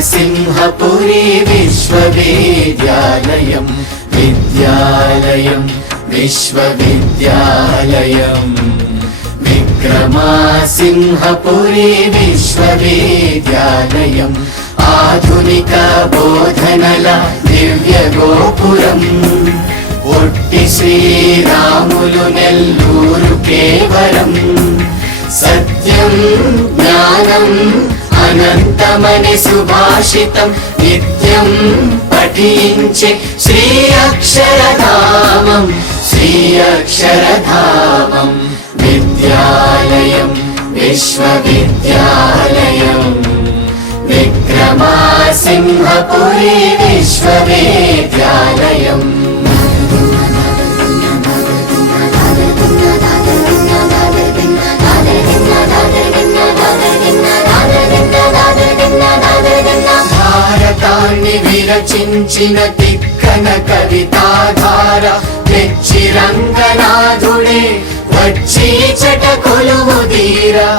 विक्रमासिंहपुरी विश्वविद्यालयम् विद्यालयम् विश्वविद्यालयम् विक्रमासिंहपुरी विश्वविद्यालयम् आधुनिक बोधनल दिव्य गोपुरम् ఒట్టి శ్రీరాములు నెల్లూరు కేవలం సత్యం జ్ఞానం అనంతమని సుభాషితం నిత్యం పఠించే శ్రీ అక్షరధామం విద్యాలయం విశ్వవిద్యాలయం విక్రమాసింహపురి విశ్వవిద్యాలయం భారతాన్ని విరచించిన తిక్కన కవితాధార మెచ్చి రంగనాథుడే వచ్చి చట కొలువుదీరా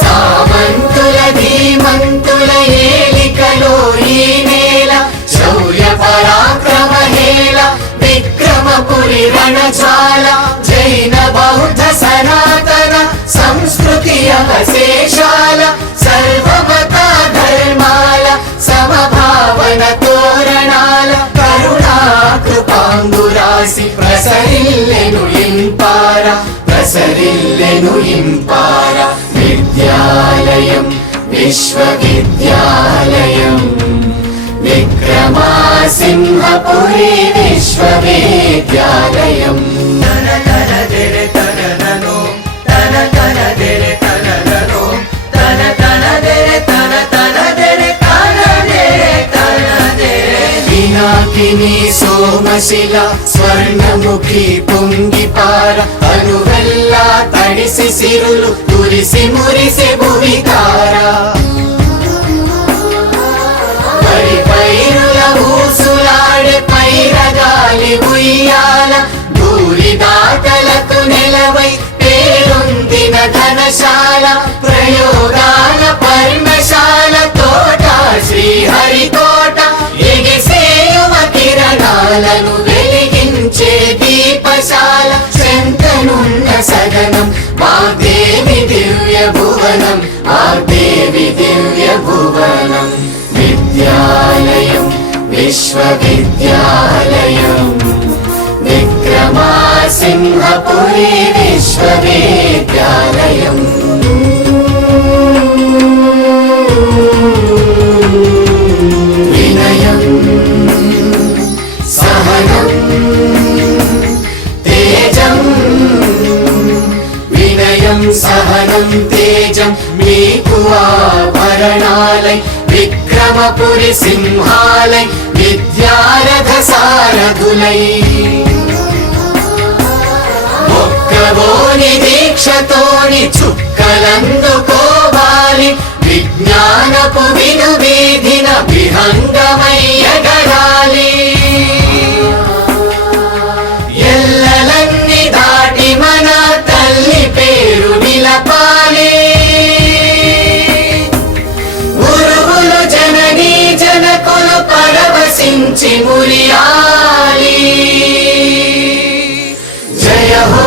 సామంతుల ధీమంతుల ఏలికలో ఈ నేల శౌర్య పరాక్రమ హేళ విక్రమపురి రణచాల జైన బౌద్ధ సనాతన సంస్కృతి అవశేషాల సర్వమత ధర్మాల సమభావన తోరణాల కరుణా కృపాంగురాసి ప్రసరిల్లెను ఇంపార విద్యాలయం విశ్వవిద్యాలయం విక్రమాసింహపురి విశ్వవిద్యాలయం పినాకిని సోమశిల స్వర్ణముఖి పొంగిపార అనువెల్లా తడిసి సిరులు కురిసి మురిసి భువికార వరి పైరుల ఊసులాడే పైరగాలి ఉయ్యాల భూరి దాతలకు నెలవై పేరొందిన ధనశాల ప్రయోగాల పర్ణశాల తోట శ్రీహరికోట ఎగిసేయువ కిరణాలను వెలిగించే దీపశాల శంకనున్న సదనం వాగ్దేవి దివ్య భువనం విద్యాలయం విశ్వవిద్యాలయం విక్రమాసింహపురి విశ్వవిద్యాలయం వినయం సహనం తేజం వినయం సహనం తేజం మీకు ఆభరణాలై విక్రమపురి సింహాలై విద్యారథ సారథులై ఒక్కబోని దీక్షతోని చుక్కలందుకోవాలి విజ్ఞానపు విను వీధిన విహంగమయ్యగడాలి ఎల్లలన్నీ దాటి మన తల్లి పేరు నిలపాలి గురువులు జననీ జనకులు పరవశించి మురియాలి జయ హో